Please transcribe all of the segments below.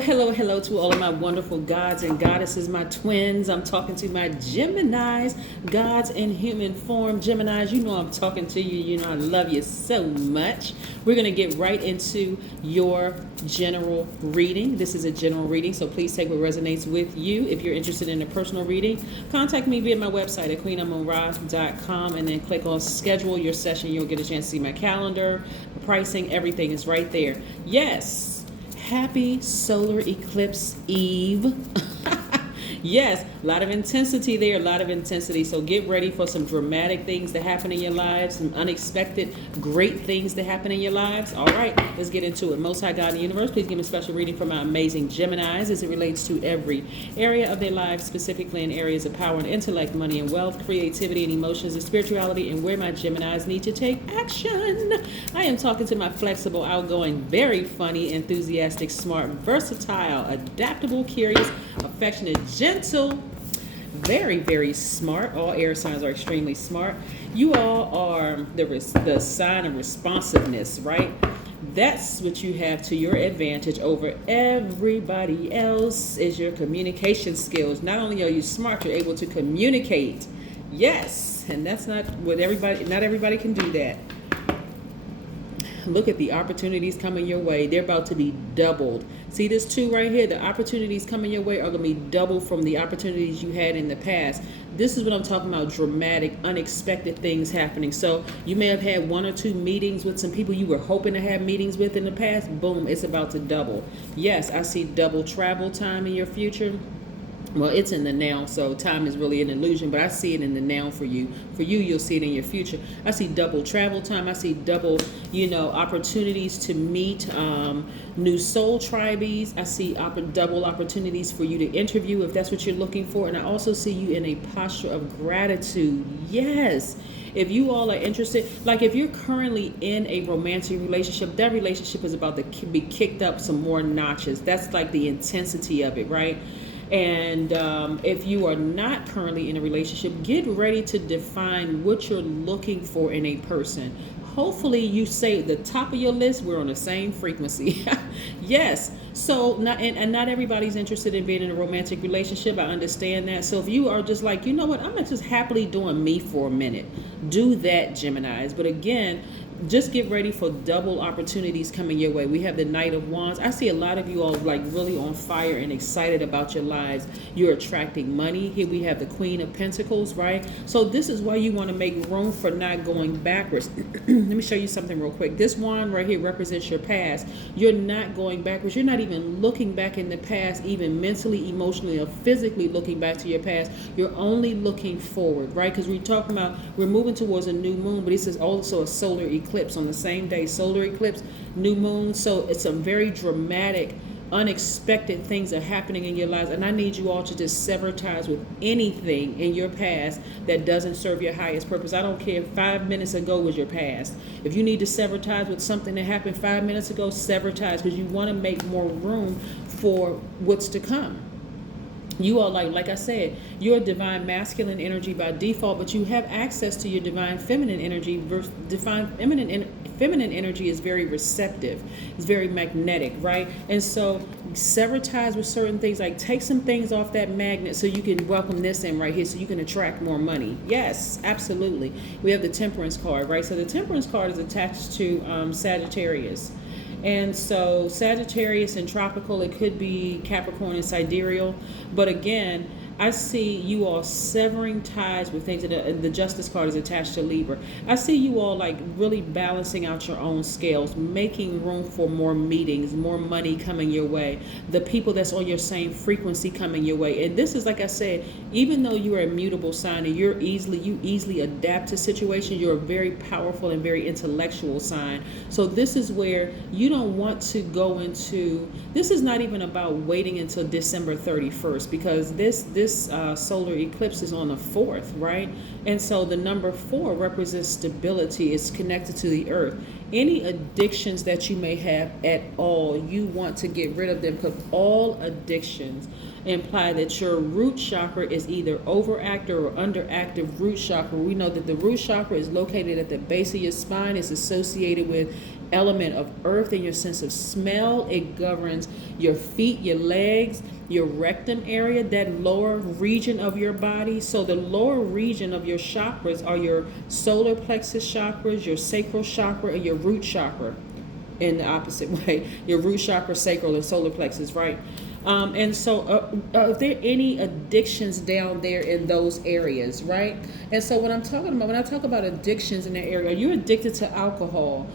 Hello, hello to all of my wonderful gods and goddesses, my twins. I'm talking to my Geminis, gods in human form. Geminis, you know I'm talking to you. You know I love you so much. We're going to get right into your general reading. This is a general reading, so please take what resonates with you. If you're interested in a personal reading, contact me via my website at queenamunra.com and then click on schedule your session. You'll get a chance to see my calendar, pricing, everything is right there. Yes. Happy solar eclipse eve. Yes, a lot of intensity there, a lot of intensity. So get ready for some dramatic things to happen in your lives, some unexpected great things to happen in your lives. All right, let's get into it. Most High God in the universe, please give me a special reading for my amazing Geminis as it relates to every area of their lives, specifically in areas of power and intellect, money and wealth, creativity and emotions and spirituality, and where my Geminis need to take action. I am talking to my flexible, outgoing, very funny, enthusiastic, smart, versatile, adaptable, curious, affectionate, gentle, very, very smart. All air signs are extremely smart. You all are the sign of responsiveness, right? That's what you have to your advantage over everybody else is your communication skills. Not only are you smart, you're able to communicate. Yes, and that's not what not everybody can do that. Look at the opportunities coming your way. They're about to be doubled. See this 2 right here? The opportunities coming your way are going to be doubled from the opportunities you had in the past. This is what I'm talking about, dramatic, unexpected things happening. So you may have had 1 or 2 meetings with some people you were hoping to have meetings with in the past. Boom, it's about to double. Yes, I see double travel time in your future. Well, it's in the now, so time is really an illusion, but I see it in the now for you. For you, you'll see it in your future. I see double travel time. I see double, opportunities to meet new soul tribes. I see double opportunities for you to interview if that's what you're looking for. And I also see you in a posture of gratitude. Yes. If you all are interested, like if you're currently in a romantic relationship, that relationship is about to be kicked up some more notches. That's like the intensity of it, right? And if you are not currently in a relationship, get ready to define what you're looking for in a person. Hopefully you say at the top of your list, we're on the same frequency. Yes. So not everybody's interested in being in a romantic relationship. I understand that. So if you are just like, you know what, I'm just happily doing me for a minute, do that, Geminis. But again, just get ready for double opportunities coming your way. We have the Knight of Wands. I see a lot of you all like really on fire and excited about your lives. You're attracting money. Here we have the Queen of Pentacles, right? So this is why you want to make room for not going backwards. Let me show you something real quick. This wand right here represents your past. You're not going backwards. You're not even looking back in the past, even mentally, emotionally, or physically looking back to your past. You're only looking forward, right? Because we're moving towards a new moon, but this is also a solar eclipse on the same day. Solar eclipse, new moon. So it's some very dramatic, unexpected things are happening in your lives, and I need you all to just sever ties with anything in your past that doesn't serve your highest purpose. I don't care if 5 minutes ago was your past. If you need to sever ties with something that happened 5 minutes ago, sever ties, because you want to make more room for what's to come. You are like I said, you're divine masculine energy by default, but you have access to your divine feminine energy. Feminine energy is very receptive. It's very magnetic, right? And so sever ties with certain things, like take some things off that magnet so you can welcome this in right here so you can attract more money. Yes, absolutely. We have the Temperance card, right? So the Temperance card is attached to Sagittarius. And so Sagittarius and tropical, it could be Capricorn and sidereal. But again, I see you all severing ties with things that the Justice card is attached to Libra. I see you all like really balancing out your own scales, making room for more meetings, more money coming your way, the people that's on your same frequency coming your way. And this is, like I said, even though you're a mutable sign and you easily adapt to situations, you're a very powerful and very intellectual sign. So this is where you don't want to go into, this is not even about waiting until December 31st, because this solar eclipse is on the 4th, right? And so the number 4 represents stability. It's connected to the earth. Any addictions that you may have at all, you want to get rid of them, because all addictions imply that your root chakra is either overactive or underactive root chakra. We know that the root chakra is located at the base of your spine. It's associated with element of earth and your sense of smell. It governs your feet, your legs, your rectum area, that lower region of your body. So the lower region of your chakras are your solar plexus chakras, your sacral chakra, and your root chakra. In the opposite way, your root chakra, sacral, and solar plexus, right? And so are there any addictions down there in those areas, right? And so what I'm talking about, when I talk about addictions in that area, are you addicted to alcohol?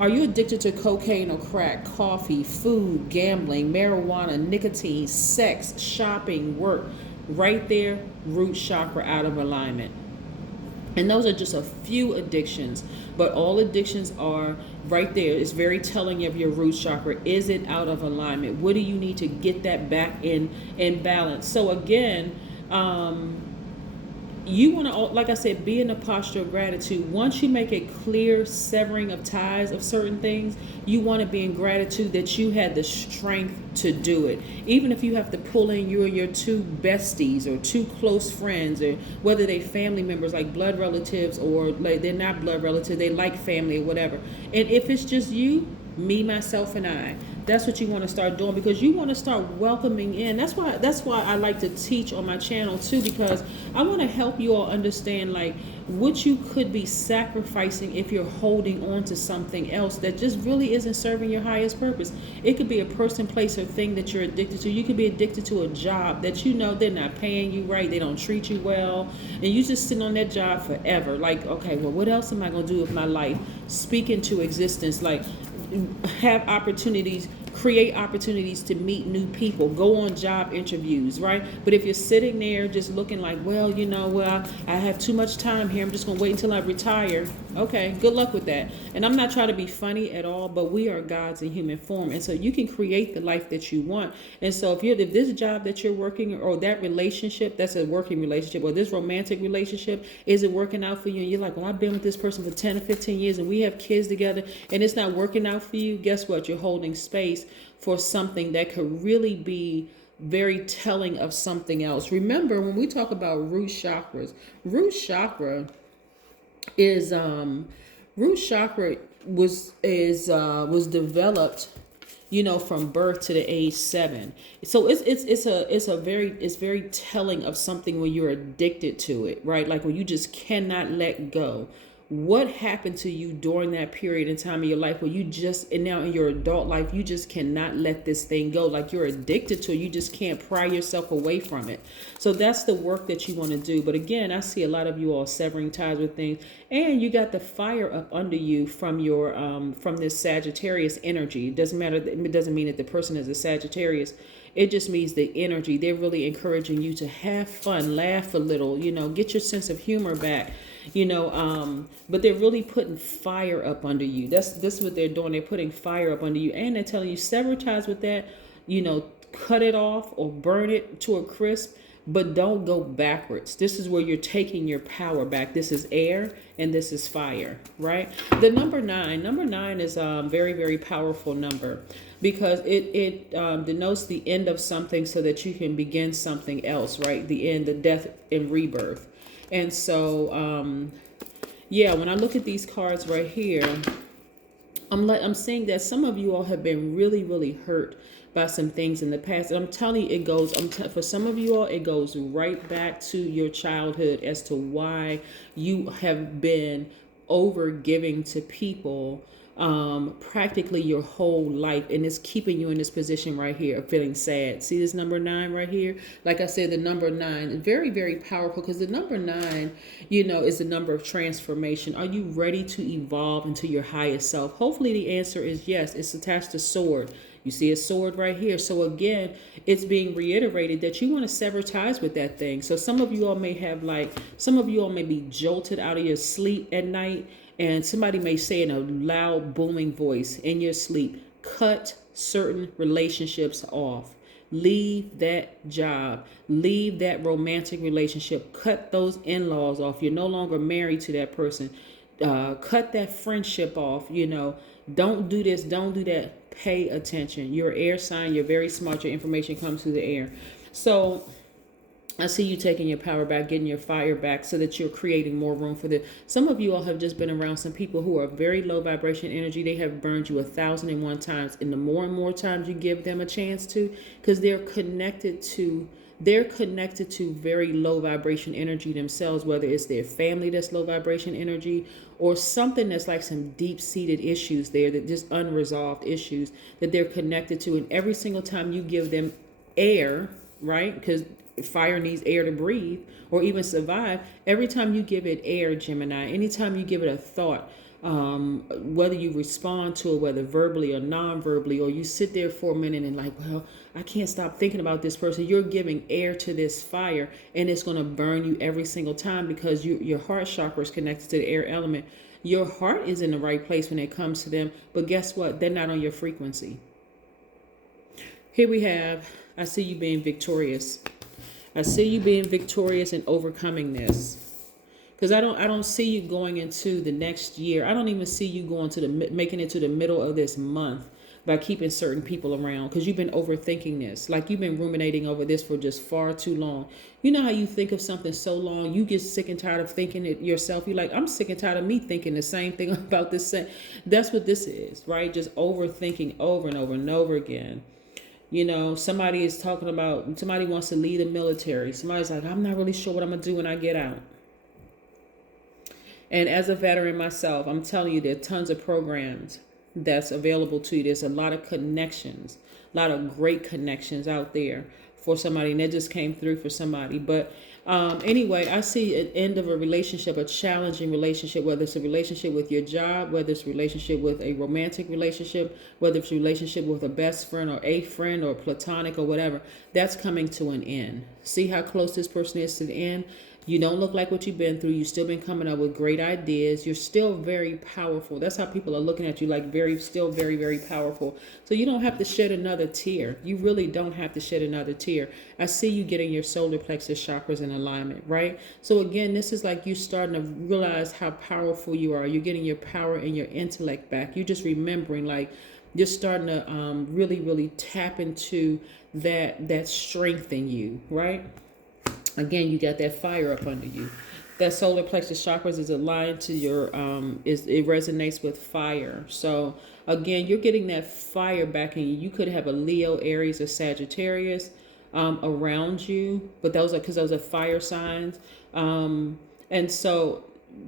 Are you addicted to cocaine or crack, coffee, food, gambling, marijuana, nicotine, sex, shopping, work? Right there, root chakra out of alignment. And those are just a few addictions, but all addictions are right there. It's very telling of your root chakra. Is it out of alignment? What do you need to get that back in balance? So again, you want to, like I said, be in a posture of gratitude. Once you make a clear severing of ties of certain things, you want to be in gratitude that you had the strength to do it. Even if you have to pull in you and your two besties or two close friends, or whether they family members like blood relatives or like they're not blood relatives, they like family or whatever. And if it's just you, me, myself, and I, that's what you want to start doing, because you want to start welcoming in. That's why I like to teach on my channel too, because I want to help you all understand like what you could be sacrificing if you're holding on to something else that just really isn't serving your highest purpose. It could be a person, place, or thing that you're addicted to. You could be addicted to a job that you know they're not paying you right, they don't treat you well, and you just sitting on that job forever. Like, okay, well, what else am I going to do with my life? Speak into existence, like have opportunities, create opportunities to meet new people, go on job interviews, right? But if you're sitting there just looking like, well, I have too much time here, I'm just going to wait until I retire. Okay, good luck with that. And I'm not trying to be funny at all, but we are gods in human form. And so you can create the life that you want. And so if this job that you're working, or that relationship, that's a working relationship, or this romantic relationship isn't working out for you, and you're like, well, I've been with this person for 10 or 15 years and we have kids together and it's not working out for you, guess what? You're holding space for something that could really be very telling of something else. Remember, when we talk about root chakras, root chakra was developed, from birth to the age 7. So it's very telling of something when you're addicted to it, right? Like when you just cannot let go. What happened to you during that period in time of your life where and now in your adult life, you just cannot let this thing go? Like you're addicted to it. You just can't pry yourself away from it. So that's the work that you want to do. But again, I see a lot of you all severing ties with things, and you got the fire up under you from your, from this Sagittarius energy. It doesn't matter. It doesn't mean that the person is a Sagittarius. It just means the energy. They're really encouraging you to have fun, laugh a little, get your sense of humor back. But they're really putting fire up under you. This what they're doing. They're putting fire up under you, and they're telling you sever ties with that, cut it off or burn it to a crisp, but don't go backwards. This is where you're taking your power back. This is air and this is fire, right? The number 9 is a very, very powerful number, because it denotes the end of something so that you can begin something else, right? The end, the death and rebirth. And so, when I look at these cards right here, I'm seeing that some of you all have been really, really hurt by some things in the past. And I'm telling you, for some of you all, it goes right back to your childhood as to why you have been over giving to people practically your whole life, and it's keeping you in this position right here of feeling sad. See this number 9 right here? Like I said, the number 9 is very, very powerful, because the number 9, is the number of transformation. Are you ready to evolve into your highest self? Hopefully the answer is yes. It's attached to sword. You see a sword right here. So again, it's being reiterated that you want to sever ties with that thing. So some of you all may be jolted out of your sleep at night, and somebody may say in a loud, booming voice in your sleep, cut certain relationships off. Leave that job. Leave that romantic relationship. Cut those in-laws off. You're no longer married to that person. Cut that friendship off. Don't do this. Don't do that. Pay attention. You're an air sign. You're very smart. Your information comes through the air. So I see you taking your power back, getting your fire back so that you're creating more room for the. Some of you all have just been around some people who are very low vibration energy. They have burned you 1,001 times. And the more and more times you give them a chance to, because they're connected to very low vibration energy themselves, whether it's their family that's low vibration energy or something that's like some deep-seated issues there, that just unresolved issues that they're connected to. And every single time you give them air, right? Because fire needs air to breathe or even survive. Every time you give it air, Gemini, anytime you give it a thought, whether you respond to it, whether verbally or non-verbally, or you sit there for a minute and like, well, I can't stop thinking about this person. You're giving air to this fire, and it's going to burn you every single time because your heart chakra is connected to the air element. Your heart is in the right place when it comes to them, but guess what? They're not on your frequency. Here we have, I see you being victorious. I see you being victorious and overcoming this. Because I don't see you going into the next year. I don't even see you going to making it to the middle of this month by keeping certain people around, because you've been overthinking this. Like, you've been ruminating over this for just far too long. You know how you think of something so long, you get sick and tired of thinking it yourself. You're like, I'm sick and tired of me thinking the same thing about this. That's what this is, right? Just overthinking over and over and over again. You know, somebody is talking about, somebody wants to leave the military. Somebody's like, I'm not really sure what I'm going to do when I get out. And as a veteran myself, I'm telling you, there are tons of programs that's available to you. There's a lot of connections, a lot of great connections out there for somebody. And that just came through for somebody. But anyway, I see an end of a relationship, a challenging relationship, whether it's a relationship with your job, whether it's a relationship with a romantic relationship, whether it's a relationship with a best friend or a friend or platonic or whatever, that's coming to an end. See how close this person is to the end? You don't look like what you've been through. You've still been coming up with great ideas. You're still very powerful. That's how people are looking at you, like still very, very powerful. So you don't have to shed another tear. You really don't have to shed another tear. I see you getting your solar plexus chakras in alignment, right? So again, this is like you starting to realize how powerful you are. You're getting your power and your intellect back. You're just remembering, like, you're starting to really, really tap into that strength in you, right? Again, you got that fire up under you. That solar plexus chakras is aligned to your, it resonates with fire. So again, you're getting that fire back in you. You could have a Leo, Aries, or Sagittarius around you, but those are because those are fire signs. And so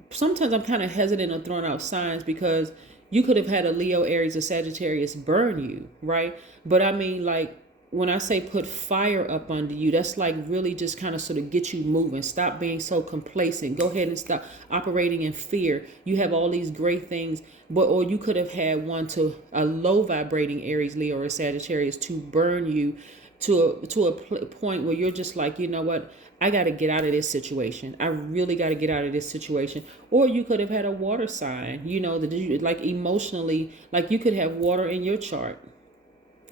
sometimes I'm kind of hesitant on throwing out signs because you could have had a Leo, Aries, or Sagittarius burn you, right? But I mean, like, when I say put fire up under you, that's like really just kind of sort of get you moving. Stop being so complacent. Go ahead and stop operating in fear. You have all these great things, or you could have had one to a low vibrating Aries, Leo, or Sagittarius to burn you to a point where you're just like, you know what? I got to get out of this situation. I really got to get out of this situation. Or you could have had a water sign, you know, like emotionally, like you could have water in your chart.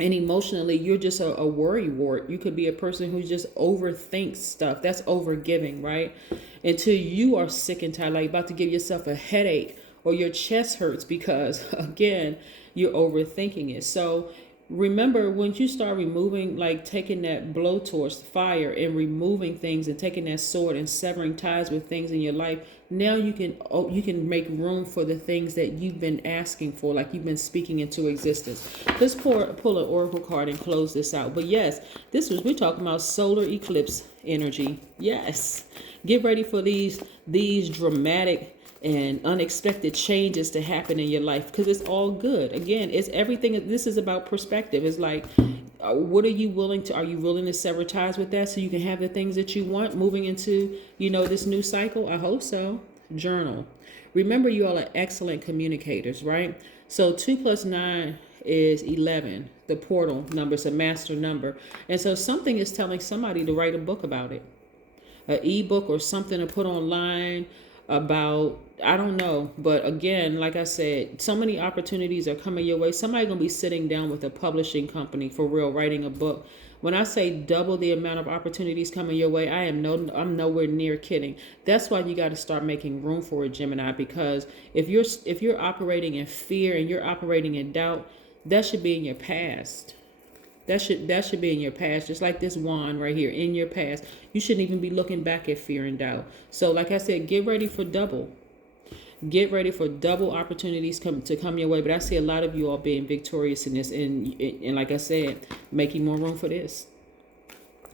And emotionally, you're just a worry wart. You could be a person who just overthinks stuff. That's overgiving, right? Until you are sick and tired, like about to give yourself a headache or your chest hurts because, again, you're overthinking it. So remember, when you start removing, like taking that blowtorch fire and removing things and taking that sword and severing ties with things in your life, now you can make room for the things that you've been asking for, like you've been speaking into existence. Let's pull an oracle card and close this out. But yes, we're talking about solar eclipse energy. Yes, get ready for these dramatic and unexpected changes to happen in your life, because it's all good. Again, it's everything. This is about perspective. It's like, what are you willing to sever ties with that so you can have the things that you want moving into, this new cycle? I hope so. Journal. Remember, you all are excellent communicators, right? So 2 + 9 is 11. The portal number is a master number. And so something is telling somebody to write a book about it, an ebook or something to put online about, I don't know. But again, like I said, so many opportunities are coming your way. Somebody gonna be sitting down with a publishing company for real, writing a book. When I say double the amount of opportunities coming your way, I'm nowhere near kidding. That's why you got to start making room for it, Gemini, because if you're operating in fear and you're operating in doubt, that should be in your past. That should be in your past, just like this wand right here in your past. You shouldn't even be looking back at fear and doubt. So like I said, get ready for double. Get ready for double opportunities to come your way. But I see a lot of you all being victorious in this, and like I said, making more room for this.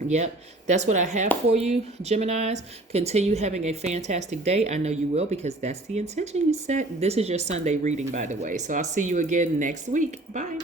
Yep, that's what I have for you, Geminis. Continue having a fantastic day. I know you will, because that's the intention you set. This is your Sunday reading, by the way. So I'll see you again next week. Bye.